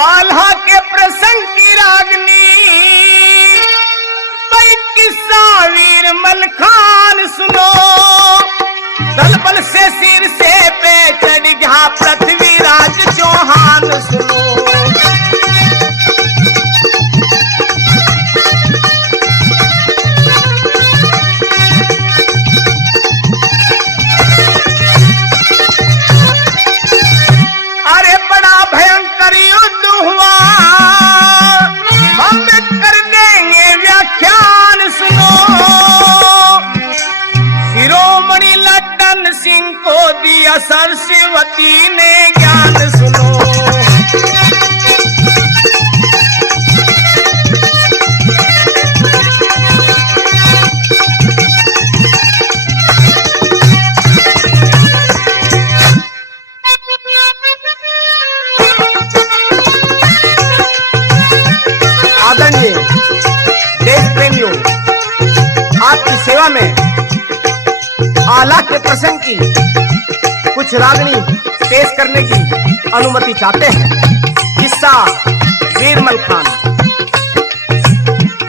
आल्हा के प्रसंग की रागनी भाई किस्सा वीर मलखान सुनो। दल बल से सिर से पे चढ़ गया पृथ्वीराज चौहान सुनो। अरे बड़ा भयंकर युद्ध हुआ, हम कर देंगे व्याख्यान सुनो। शिरोमणि लड्डन सिंह को दिया सरस्वती ने ज्ञान सुनो। आदरणीय देश प्रेमियों, आपकी सेवा में आला के प्रसंग की कुछ रागनी पेश करने की अनुमति चाहते हैं। किस्सा वीर मलखान।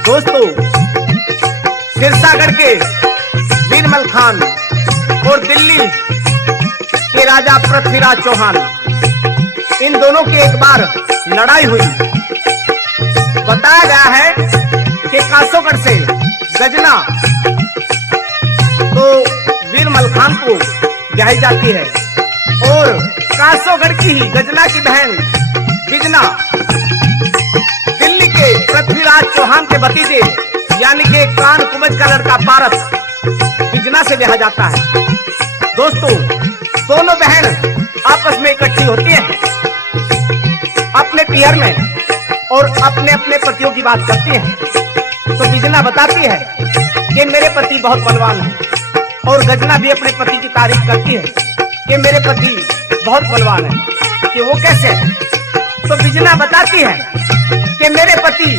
दोस्तों, सिरसागढ़ के वीर मलखान और दिल्ली के राजा पृथ्वीराज चौहान, इन दोनों की एक बार लड़ाई हुई। बताया गया है कि कासोगढ़ से गजना तो वीर मलखान को ब्याही जाती है और कासोगढ़ की ही गजना की बहन बिजना दिल्ली के पृथ्वीराज चौहान के भतीजे यानी कि कान कुमज का लड़का पारस बिजना से ब्याहा जाता है। दोस्तों, दोनों बहन आपस में इकट्ठी होती है अपने पियर में और अपने अपने पतियों की बात करती है। तो बिजना बताती है कि मेरे पति बहुत बलवान है और गजना भी अपने पति की तारीफ करती है कि मेरे पति बहुत बलवान है। कि वो कैसे? तो बिजना बताती है कि मेरे पति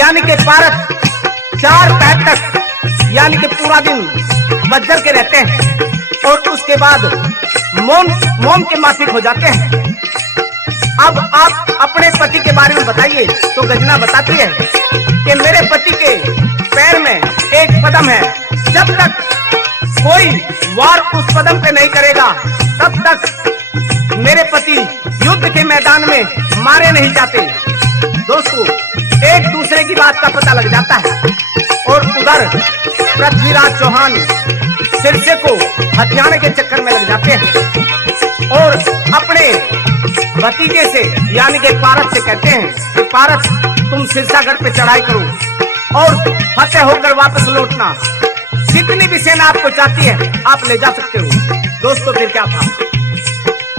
यानी कि पारस 4 पहर तक यानी कि पूरा दिन बज्जर के रहते हैं और उसके बाद मौन के माफिक हो जाते हैं। अब आप अपने पति के बारे में बताइए। तो गजना बताती है कि मेरे पति के पैर में एक कदम है, जब तक कोई वार उस कदम पे नहीं करेगा तब तक मेरे पति युद्ध के मैदान में मारे नहीं जाते। दोस्तों, एक दूसरे की बात का पता लग जाता है और उधर पृथ्वीराज चौहान सिरसे को हथियाने के चक्कर में लग जाते हैं और अपने भतीजे से यानी कि पारस से कहते हैं कि पारस, तुम सिरसागढ़ पे चढ़ाई करो और फतेह होकर वापस लौटना। जितनी भी सेना आपको चाहती है आप ले जा सकते हो। दोस्तों, फिर क्या था?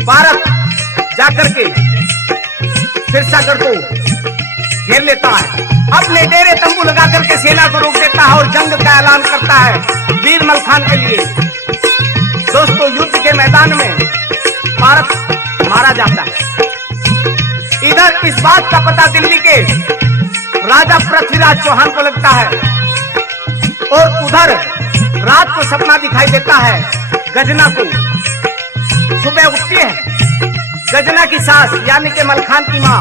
पारस जाकर के सिरसागढ़ को घेर लेता है, अपने डेरे तंबू लगा करके सेना को रोक देता है और जंग का ऐलान करता है वीर मलखान के लिए। दोस्तों, युद्ध के मैदान में पारस मारा जाता है। इधर इस बात का पता दिल्ली के राजा पृथ्वीराज चौहान को लगता है और उधर रात को सपना दिखाई देता है गजना को। सुबह उठती है गजना की सास यानी कि मलखान की माँ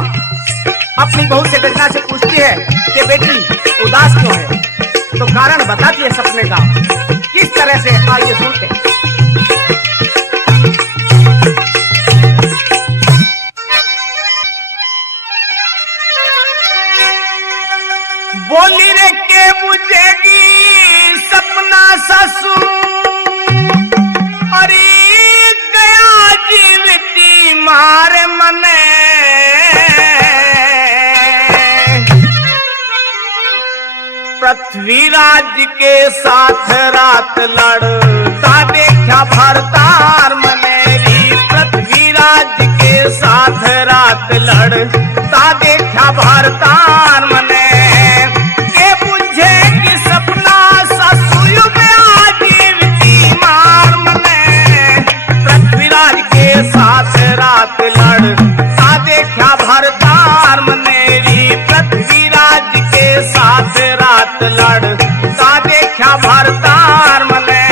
अपनी बहू से गजना से पूछती है कि बेटी उदास क्यों है? तो कारण बताती है सपने का। किस तरह से, आइए सुनते हैं। बोली रे के बुझेगी सपना ससु, अरे गया जीवती मार मने। पृथ्वीराज के साथ रात लड़ता देखा भरतार मनेरी। पृथ्वीराज के साथ रात लड़ता देखा भरतार मने। लड़ता देखा भरतार मने।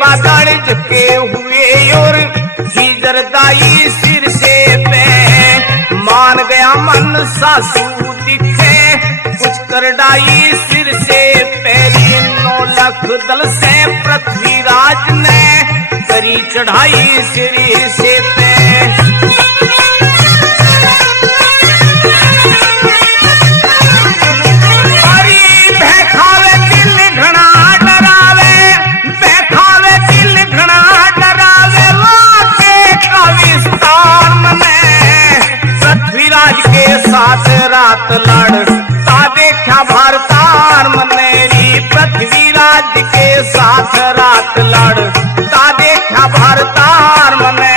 बादल झुके हुए और हिजरदाई सिर से पे मान गया मन सासू दिखे कुछ कर डाई सिर से पैरी 9 लाख दल से पृथ्वीराज ने करी चढ़ाई सिर से पे साथ रात लड़ ता देखा भारतार मनेरी पृथ्वीराज के साथ रात लड़ ता देखा भारतार मने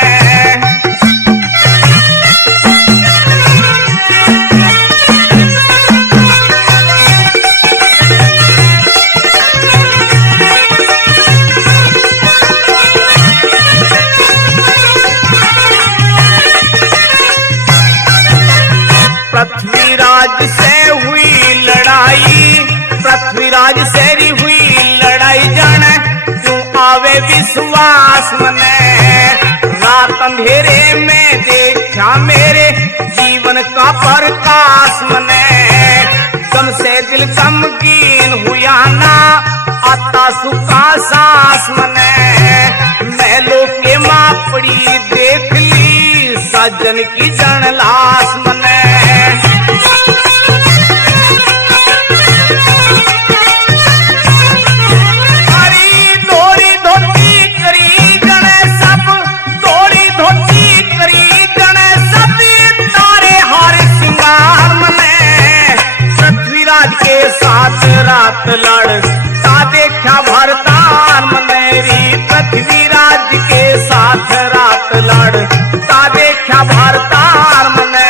पृथ्वीराज से हुई लड़ाई पृथ्वीराज से हुई लड़ाई जन क्यों आवे विश्वास मने रात अंधेरे में देखा मेरे जीवन का प्रकाश मने गम से दिल गमगीन हुआ ना आता सुखा सांस मने महलों के मापड़ी देख ली सज्जन की जन लाश मने रात लड़ ता देखा भारतार मनेरी पृथ्वीराज के साथ रात लड़ ता देखा भारतार मने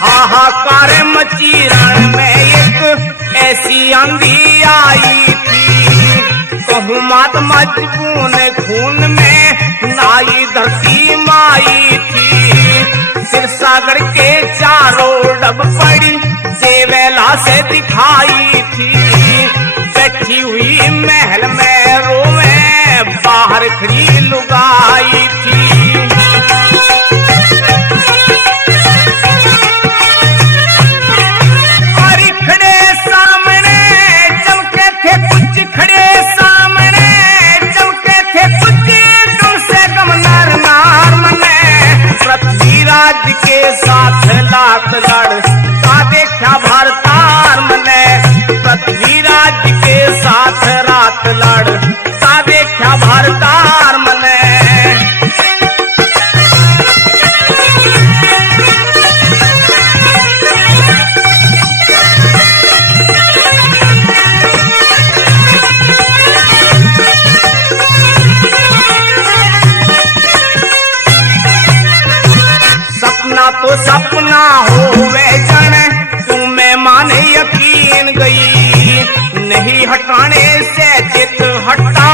हाहाकार मची रण में एक ऐसी आंधी आई थी कहूँ मात मजबून खून में नाई धरती माई थी सिरसागढ़ के चारों डब पड़ी देवेला से दिखाई थी बैठी हुई महल में रोवे बाहर खड़ी लुगाई थी पृथ्वीराज के साथ लात लड़ ता देखा भारतार मने पृथ्वीराज के साथ रात लड़ ता देखा भारतार मने तो सपना होवे जन तुम्हें माने यकीन गई नहीं हटाने से चित हटा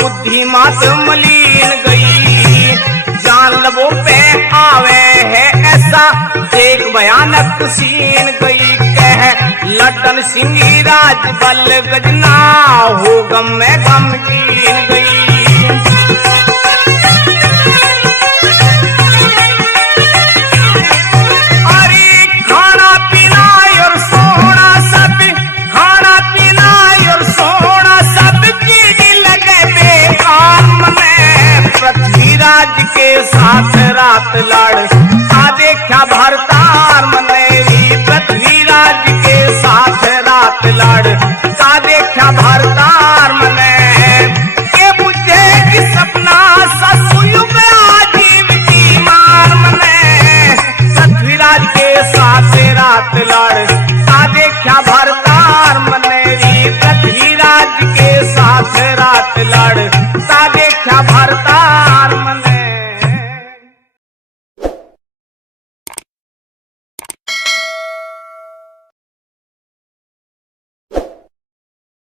बुद्धि मात मलीन गई जान लबों पे आवे है ऐसा एक भयानक सीन गई कह लड्डन सिंह राज बल गजना हो गम में गमगीन गई पृथ्वीराज के साथ रात लड़ ता देखा भारतार मनेरी पृथ्वीराज के साथ रात लड़ ता देखा भारत